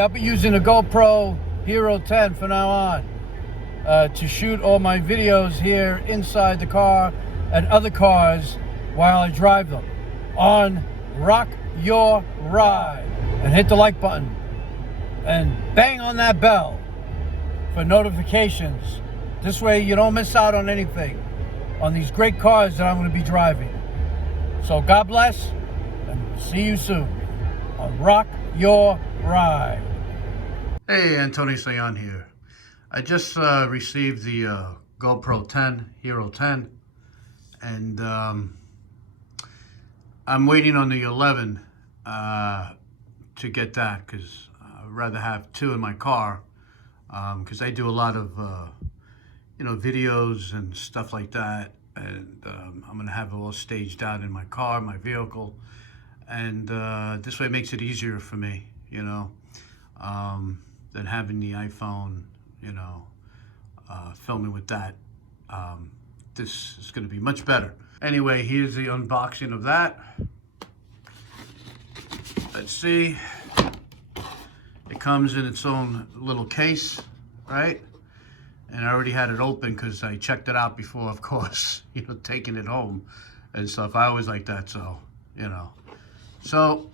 I'll be using a GoPro Hero 10 from now on to shoot all my videos here inside the car and other cars while I drive them on Rock Your Ride. And hit the like button and bang on that bell for notifications. This way you don't miss out on anything on these great cars that I'm going to be driving. So God bless and see you soon on Rock Your Ride. Hey, Antonio Saillant here. I just received the GoPro 10, Hero 10, and I'm waiting on the 11 to get that, because I'd rather have two in my car, because I do a lot of videos and stuff like that, and I'm gonna have it all staged out in my car, my vehicle, and this way it makes it easier for me, than having the iPhone, filming with that. This is going to be much better. Anyway, here's the unboxing of that. Let's see. It comes in its own little case, right? And I already had it open because I checked it out before, of course, taking it home and stuff. I always like that, so, So,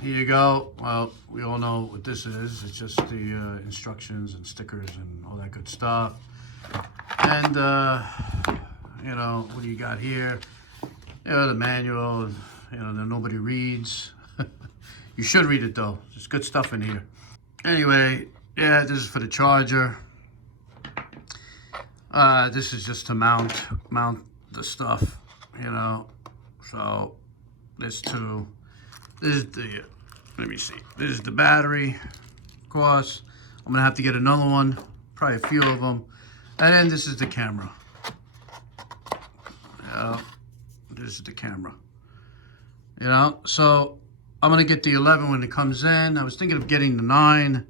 here you go. Well, we all know what this is. It's just the instructions and stickers and all that good stuff. And, what do you got here? The manual, that nobody reads. You should read it, though. There's good stuff in here. Anyway, yeah, this is for the charger. This is just to mount the stuff, So, this too. This is the, let me see. This is the battery, of course. I'm gonna have to get another one, probably a few of them. And then this is the camera. This is the camera. So I'm gonna get the 11 when it comes in. I was thinking of getting the 9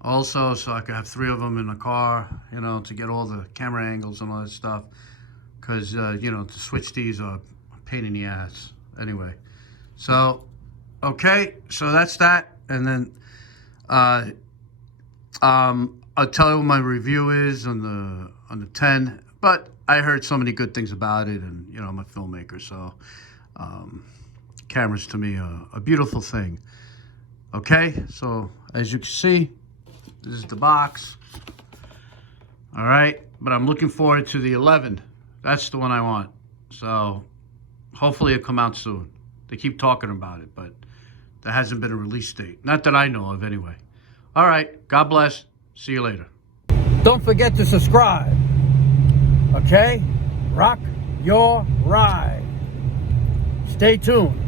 also, so I could have 3 of them in the car, to get all the camera angles and all that stuff. Because, to switch these are a pain in the ass. Anyway, so, okay, so that's that. And then I'll tell you what my review is on the 10. But I heard so many good things about it, and I'm a filmmaker, so cameras to me are a beautiful thing. Okay, so as you can see, this is the box. All right, but I'm looking forward to the 11. That's the one I want. So hopefully it'll come out soon. They keep talking about it, but there hasn't been a release date. Not that I know of, anyway. All right, God bless. See you later. Don't forget to subscribe. Okay? Rock your ride. Stay tuned.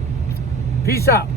Peace out.